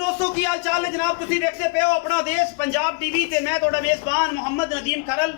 दोस्तों की हाल चाल है जनाब तुसी देखते पे हो अपना देश पंजाब टीवी ते मैं तोड़ा मेजबान मोहम्मद नदीम खरल।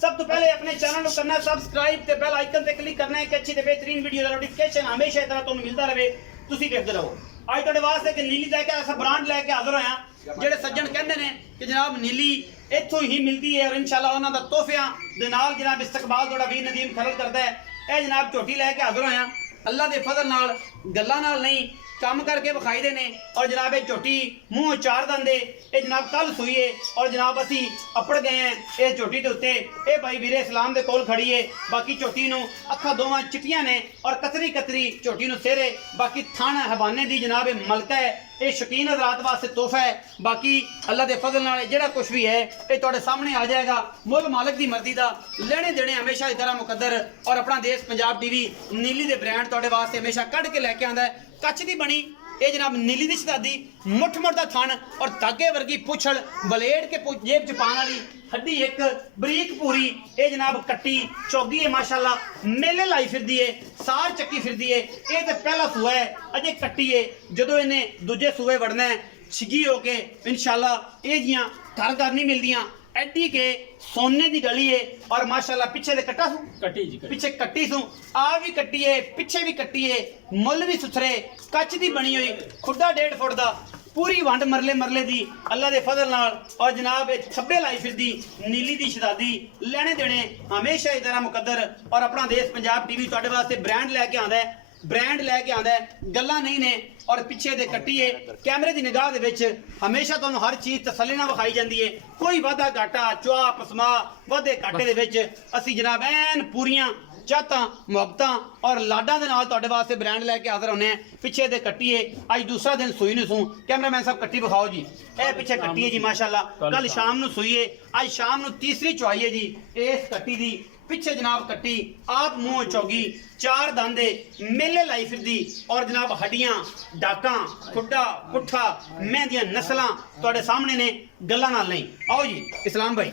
सब तो पहले अपने चैनल को करना सब्सक्राइब ते बेल आइकन ते क्लिक करना है कि अच्छी ते बेहतरीन वीडियो का नोटिफिकेशन हमेशा इस तरह तुहानू मिलता रहे। तुसी देखते रहो। आज तुहाडे वास्ते एक नीली लैके ऐसा ब्रांड लैके हाजिर होया जेडे सज्जन कहंदे ने कि जनाब नीली इत्थों ही मिलती है और इंशाल्लाह उन्हां दा तोहफियां दे नाल जनाब इस्तकबाल तोड़ा वीर नदीम खरल करदा है। ए जनाब झोटी लैके हाजिर होया अल्लाह दे फजल नाल गल्लां नाल नहीं काम करके विखाई देने और जनाब ये झोटी मुँह चार दंदे ये जनाब कल सुई है और जनाब असी अपड़ गए हैं ये झोटी के उत्ते ये भाई वीरे इस्लाम के कोल खड़ी है। बाकी झोटी नूं अखा दोवां चिट्टियां ने और कतरी कतरी झोटी नूं सेरे बाकी थान हवाने दी जनाब मलका है। ये शौकीन हज़रात वास्ते तोहफा है। बाकी अल्लाह के फजल नाल जेड़ा कुछ भी है ये तुहाडे सामने आ जाएगा। मुल मालिक की मर्जी का लेने देने हमेशा इस तरह मुकद्दर और अपना देश पंजाब टीवी नीली के ब्रांड तुहाडे वास्ते हमेशा कढ़ के लैके आंदा है। कच्छ की बनी ये जनाब नीली दी शतादी मुठ मुठ दा थन और धागे वर्गी पुछड़ बलेड के जेब च पाने वाली हड्डी एक बरीक पूरी ये जनाब कट्टी चौगी है माशाल्लाह मेले लाई फिरदी है सार चक्की फिरदी है। ये तो पहला सूआ है अजे कट्टी है जो इन्हें दूजे सूए वड़ना है छिगी होके इंशाल्लाह ये जियां घर घर नहीं मिलदियां एडी के सोने की गली है और माशाल्लाह पीछे दे कट्टा सू कट्टी जी पीछे कट्टी सू आ भी कट्टी है पीछे भी कट्टी है मुल भी सुथरे कच्च दी बनी हुई खुदा 1.5 फुट दा पूरी वंड मरले मरले दी अल्लाह दे फजल नाल और जनाब छब्बे लाई फिरदी नीली दी शदादी लेने देने हमेशा इस तरह मुकद्दर और अपना देश पंजाब टीवी तुहाडे वास्ते ब्रांड लैके आंदा है ब्रांड लैके आंदा है गल्लां नहीं ने और पिछे दे कट्टिए कैमरे की निगाह दे विच हमेशा तुहानू हर चीज़ तसल्ली नाल विखाई जाती है। कोई वाधा घाटा चुआ पसमा वाधे घाटे दे विच असी जनाब ऐन पूरियां चाहतां मुहब्बतां और लाडां दे नाल तुहाडे वास्ते ब्रांड लैके हाजिर होने हैं। पिछे दे कट्टिए अज दूसरा दिन सुई नूं सूं कैमरामैन साहब कट्टी विखाओ जी। ए पिछे कट्टी है जी माशाल्लाह कल शाम नूं सुई है अज शाम नूं तीसरी चुआई है जी इस कट्टी दी। पिछे जनाब कट्टी आप मुँह चौगी चार दांदे मेले लाई फिरदी और जनाब हड्डियां डाकां खुड्डा पुट्ठा मेहदियां नस्लां तुहाडे सामने ने गल्लां नाल नहीं। आओ जी इस्लाम भाई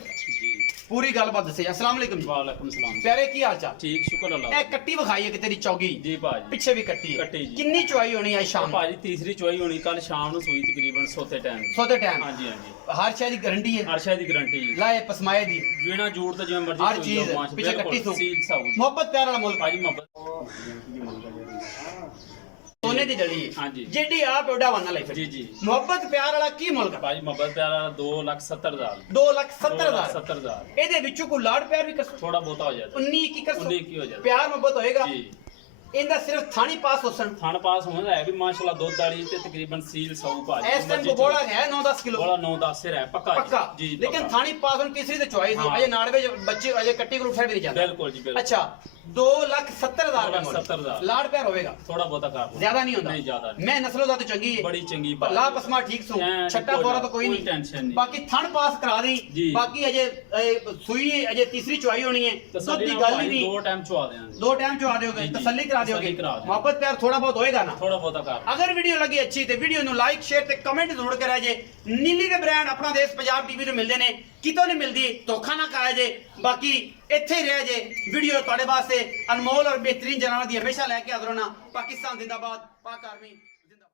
पूरी गलबात दसे। अस्सलाम वालेकुम जी। वालेकुम सलाम प्यारे की हाल चाल ठीक शुक्र अल्लाह ए कट्टी विखाई है कि तेरी चौगी जी भाजी पिछे भी कट्टी है कट्टी जी किन्नी चुआई होनी है शाम भाजी तीसरी चुआई होनी कल शाम ਨੂੰ ਸੂਈ ਤਕਰੀਬਨ ਸੋਤੇ ਟਾਈਮ सोते टाइम ਹਾਂਜੀ ਹਾਂਜੀ हर शय दी गारंटी है ਹਰ ਸ਼ੈ ਦੀ ਗਾਰੰਟੀ ਜੀ लाए पसमाए दी ਜਿਹੜਾ ਜੋੜ ਤੇ ਜਿਵੇਂ ਮਰਜ਼ੀ हर चीज पीछे कट्टी सू ਸੀਲ ਸਾਊ मोहब्बत प्यार वाला मुल्क ਭਾਜੀ ਮੁਹੱਬਤ सोने दी डली है हाँ जी। जेडी आप ओडा वाना लाई फिर जी जी मोहब्बत प्यार वाला की मुल्क है ਭਾਜੀ ਮੁਹੱਬਤ ਪਿਆਰਾ 2,70,000 2,70,000 2,70,000 ਇਹਦੇ ਵਿੱਚੋਂ ਕੋਈ ਲਾੜ ਪਿਆਰ ਵੀ ਕਰ थोड़ा बहुत हो जाता 19 की कर 19 की हो जाता प्यार मोहब्बत होएगा जी ਇਹਦਾ ਸਿਰਫ ਥਾਣੀ ਪਾਸ ਹੋਸਣ ਥਣ ਪਾਸ ਹੁੰਦਾ ਹੈ ਵੀ ਮਾਸ਼ਾਅੱਲਾ ਦੁੱਧ ਵਾਲੀ ਤੇ ਤਕਰੀਬਨ ਸੀਲ ਸਾਊ ਭਾਜੀ ਇਸ ਟਾਈਮ ਕੋ ਬੋੜਾ ਹੈ 9-10 ਕਿਲੋ ਬੋਲਾ 9-10 ਸਿਰ ਹੈ ਪੱਕਾ पक्का जी लेकिन थानी पास हम तीसरी तो चॉइस हाँ। अजय नाड़वे बच्चे अजय कट्टी को उठा भी नहीं जाता बिल्कुल जी बिल्कुल अच्छा 2,70,000 का 2,70,000 लाड़ प्यार होएगा थोड़ा बहुत कर ज्यादा नहीं होता नहीं ज्यादा नहीं। मैं नस्लों दा तो चंगी है बड़ी चंगी ला पसमा ठीक सू ऐन छट्टा कोई फोरा ना, तो कोई कोई नहीं टेंशन नहीं। बाकी थन पास करा दी जी। बाकी अजय सुई अजय तीसरी चुआई होनी है दुध तसल्ली दी ना गल भाई नहीं दो टाइम चुआ देंगे 2 टाइम चुआ दोगे जी, जी। तसल्ली करा दोगे तसल्ली करा देंगे। मोहब्बत प्यार थोड़ा बहुत होएगा ना थोड़ा बहुत कर अगर वीडियो लगी अच्छी तो वीडियो नु लाइक शेयर ते कमेंट जरूर करा जे। नीली के ब्रांड अपना देश पंजाब टीवी तो मिलते हैं कितों नहीं मिलती धोखा ना खाया जे। बाकी इत्थे ही रह जे वीडियो तुहाडे वास्ते अनमोल और बेहतरीन जनाना दी हमेशा लैके हाजिर होना। पाकिस्तान जिंदाबाद पाक आर्मी।